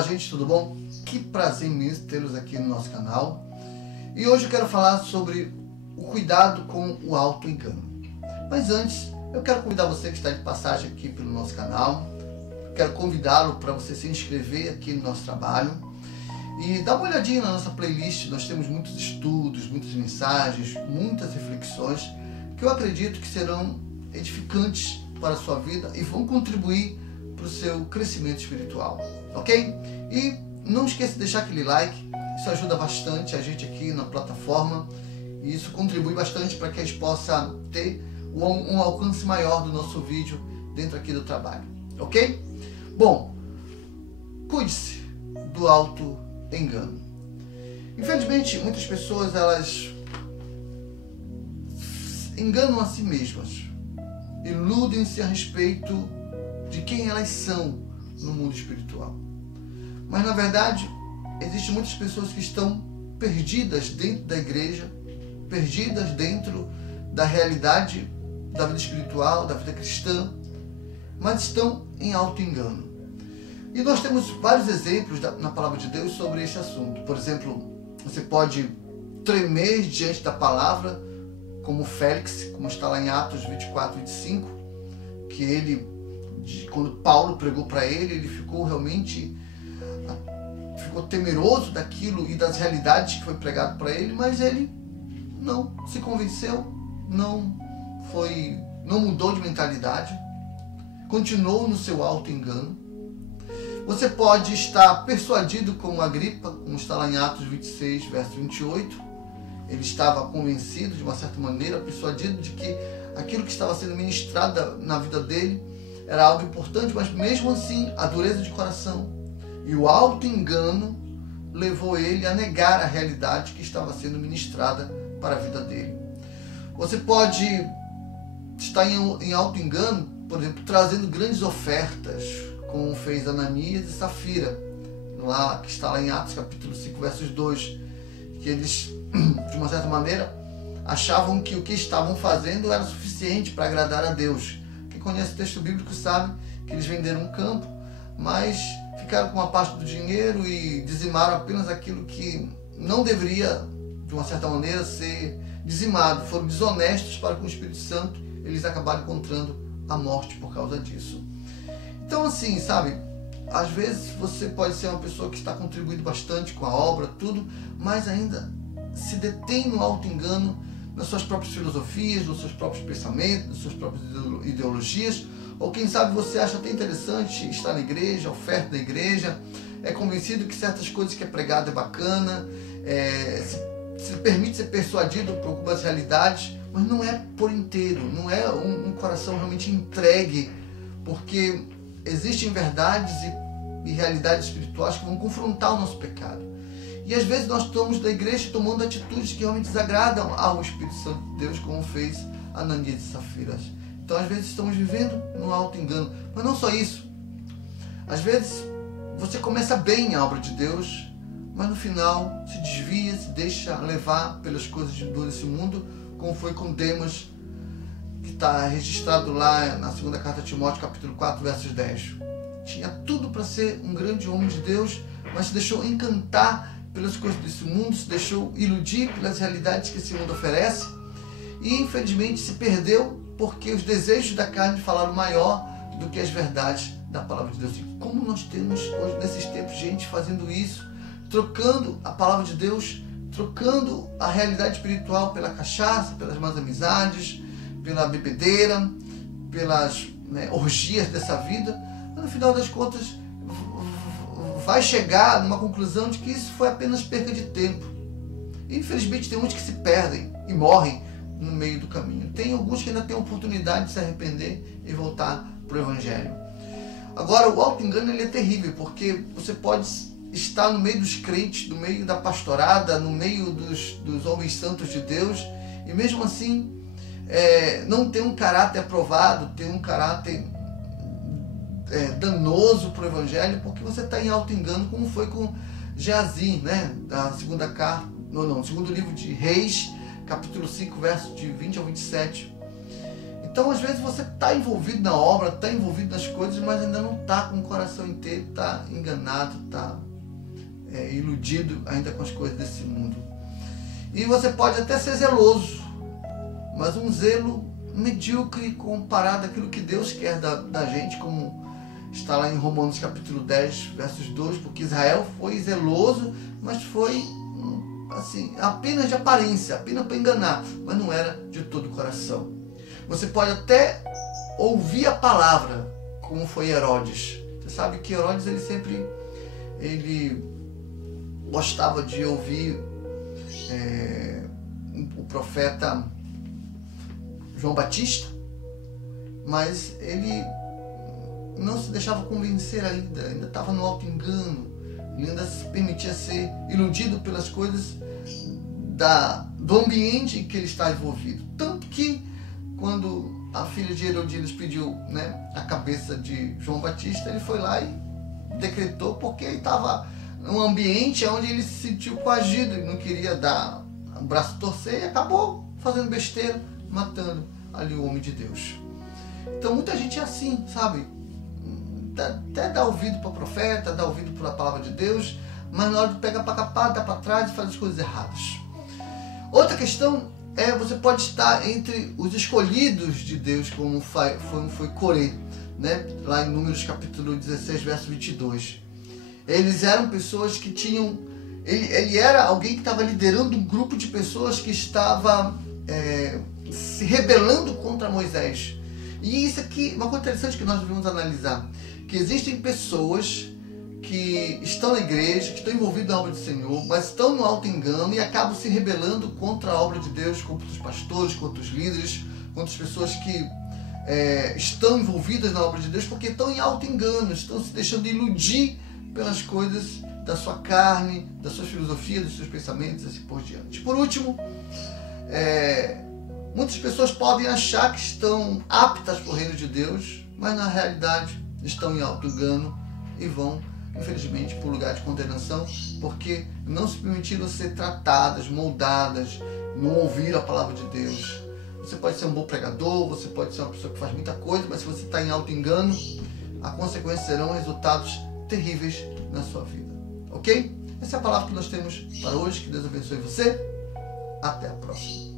Olá gente, tudo bom? Que prazer imenso tê-los aqui no nosso canal. E hoje eu quero falar sobre o cuidado com o auto-engano. Mas antes, eu quero convidar você que está de passagem aqui pelo nosso canal. Quero convidá-lo para você se inscrever aqui no nosso trabalho. E dá uma olhadinha na nossa playlist. Nós temos muitos estudos, muitas mensagens, muitas reflexões que eu acredito que serão edificantes para a sua vida e vão contribuir para o seu crescimento espiritual, ok? E não esqueça de deixar aquele like, isso ajuda bastante a gente aqui na plataforma e isso contribui bastante para que a gente possa ter um alcance maior do nosso vídeo dentro aqui do trabalho, ok? Bom, cuide-se do auto-engano. Infelizmente, muitas pessoas elas enganam a si mesmas, iludem-se a respeito de quem elas são no mundo espiritual. Mas na verdade, existem muitas pessoas que estão perdidas dentro da igreja, perdidas dentro da realidade da vida espiritual, da vida cristã, mas estão em auto-engano. E nós temos vários exemplos na palavra de Deus sobre este assunto. Por exemplo, você pode tremer diante da palavra, como Félix, como está lá em Atos 24, 25, que ele, quando Paulo pregou para ele, ele ficou realmente temeroso daquilo e das realidades que foi pregado para ele, mas ele não se convenceu, não mudou de mentalidade, continuou no seu auto-engano. Você pode estar persuadido como Agripa, como está lá em Atos 26, verso 28. Ele estava convencido de uma certa maneira, persuadido de que aquilo que estava sendo ministrado na vida dele era algo importante, mas mesmo assim a dureza de coração e o auto-engano levou ele a negar a realidade que estava sendo ministrada para a vida dele. Você pode estar em auto-engano, por exemplo, trazendo grandes ofertas, como fez Ananias e Safira, que está lá em Atos capítulo 5, versos 2, que eles, de uma certa maneira, achavam que o que estavam fazendo era suficiente para agradar a Deus. Quem conhece o texto bíblico sabe que eles venderam um campo, mas ficaram com uma parte do dinheiro e dizimaram apenas aquilo que não deveria, de uma certa maneira, ser dizimado. Foram desonestos para com o Espírito Santo, eles acabaram encontrando a morte por causa disso. Então assim, sabe, às vezes você pode ser uma pessoa que está contribuindo bastante com a obra, tudo, mas ainda se detém no auto-engano, nas suas próprias filosofias, nos seus próprios pensamentos, nas suas próprias ideologias, ou quem sabe você acha até interessante estar na igreja, a oferta da igreja, é convencido que certas coisas que é pregado é bacana, se permite ser persuadido por algumas realidades, mas não é por inteiro, não é um coração realmente entregue, porque existem verdades e realidades espirituais que vão confrontar o nosso pecado. E às vezes nós estamos da igreja tomando atitudes que realmente desagradam ao Espírito Santo de Deus, como fez Ananias e Safira. Então às vezes estamos vivendo no auto-engano. Mas não só isso. Às vezes você começa bem a obra de Deus, mas no final se desvia, se deixa levar pelas coisas desse mundo, como foi com Demas, que está registrado lá na segunda carta a Timóteo, capítulo 4, versos 10. Tinha tudo para ser um grande homem de Deus, mas se deixou encantar pelas coisas desse mundo, se deixou iludir pelas realidades que esse mundo oferece e infelizmente se perdeu porque os desejos da carne falaram maior do que as verdades da palavra de Deus. E como nós temos hoje nesses tempos gente fazendo isso, trocando a palavra de Deus, trocando a realidade espiritual pela cachaça, pelas más amizades, pela bebedeira, pelas orgias dessa vida, mas no final das contas vai chegar numa conclusão de que isso foi apenas perca de tempo. Infelizmente tem muitos que se perdem e morrem no meio do caminho. Tem alguns que ainda têm a oportunidade de se arrepender e voltar para o Evangelho. Agora, o auto-engano ele é terrível, porque você pode estar no meio dos crentes, no meio da pastorada, no meio dos homens santos de Deus, e mesmo assim não ter um caráter aprovado, ter um caráter danoso para o Evangelho, porque você está em auto-engano, como foi com Geazi, da segundo livro de Reis, capítulo 5, versos de 20 ao 27. Então, às vezes, você está envolvido na obra, está envolvido nas coisas, mas ainda não está com o coração inteiro, está enganado, está iludido ainda com as coisas desse mundo. E você pode até ser zeloso, mas um zelo medíocre comparado àquilo que Deus quer da gente, como está lá em Romanos capítulo 10, versos 2, porque Israel foi zeloso, mas foi assim, apenas de aparência, apenas para enganar, mas não era de todo o coração. Você pode até ouvir a palavra, como foi Herodes. Você sabe que Herodes ele gostava de ouvir o profeta João Batista, mas ele não se deixava convencer ainda estava no alto engano, ele ainda se permitia ser iludido pelas coisas do ambiente em que ele está envolvido. Tanto que quando a filha de Herodíades pediu, a cabeça de João Batista, ele foi lá e decretou, porque ele estava num ambiente onde ele se sentiu coagido e não queria dar o braço a torcer, e acabou fazendo besteira, matando ali o homem de Deus. Então muita gente é assim, sabe? Até dá ouvido para o profeta, dá ouvido para a palavra de Deus, mas na hora de pegar para capar, dá para trás e faz as coisas erradas. Outra questão você pode estar entre os escolhidos de Deus, como foi Coré, lá em Números capítulo 16, verso 22. Eles eram pessoas que tinham... Ele era alguém que estava liderando um grupo de pessoas que estava se rebelando contra Moisés. E isso aqui, uma coisa interessante que nós devemos analisar, que existem pessoas que estão na igreja, que estão envolvidas na obra do Senhor, mas estão no alto engano e acabam se rebelando contra a obra de Deus, contra os pastores, contra os líderes, contra as pessoas que estão envolvidas na obra de Deus, porque estão em alto engano, estão se deixando iludir pelas coisas da sua carne, da sua filosofia, dos seus pensamentos, assim por diante. Por último, muitas pessoas podem achar que estão aptas para o reino de Deus, mas na realidade estão em alto engano e vão, infelizmente, para o lugar de condenação, porque não se permitiram ser tratadas, moldadas, não ouviram a palavra de Deus. Você pode ser um bom pregador, você pode ser uma pessoa que faz muita coisa, mas se você está em alto engano, a consequência serão resultados terríveis na sua vida. Ok? Essa é a palavra que nós temos para hoje. Que Deus abençoe você. Até a próxima.